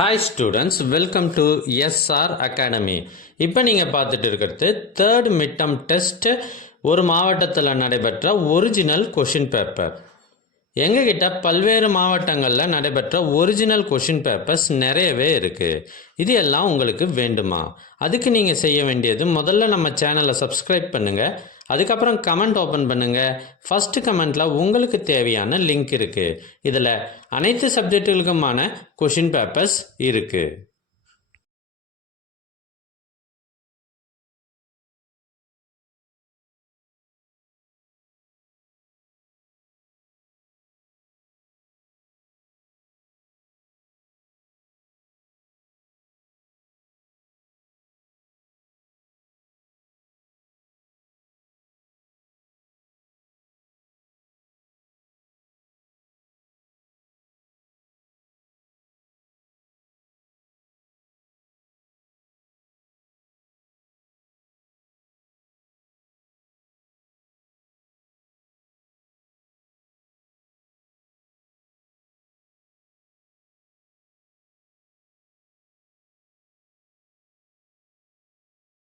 Hi students, welcome to SR academy. இப்போ நீங்கள் பார்த்துட்டு இருக்கிறது தேர்ட் மிட்டம் டெஸ்ட் ஒரு மாவட்டத்தில் நடைபெற்ற ஒரிஜினல் கொஷின் பேப்பர். எங்ககிட்ட பல்வேறு மாவட்டங்களில் நடைபெற்ற ஒரிஜினல் கொஷின் பேப்பர்ஸ் நிறையவே இருக்குது. இது எல்லாம் உங்களுக்கு வேண்டுமா? அதுக்கு நீங்கள் செய்ய வேண்டியது, முதல்ல நம்ம சேனலை சப்ஸ்கிரைப் பண்ணுங்கள். அதுக்கப்புறம் கமெண்ட் ஓப்பன் பண்ணுங்கள். ஃபஸ்ட்டு கமெண்ட்டில் உங்களுக்கு தேவையான லிங்க் இருக்குது. இதில் அனைத்து சப்ஜெக்டுகளுக்குமான கொஷின் பேப்பர்ஸ் இருக்குது.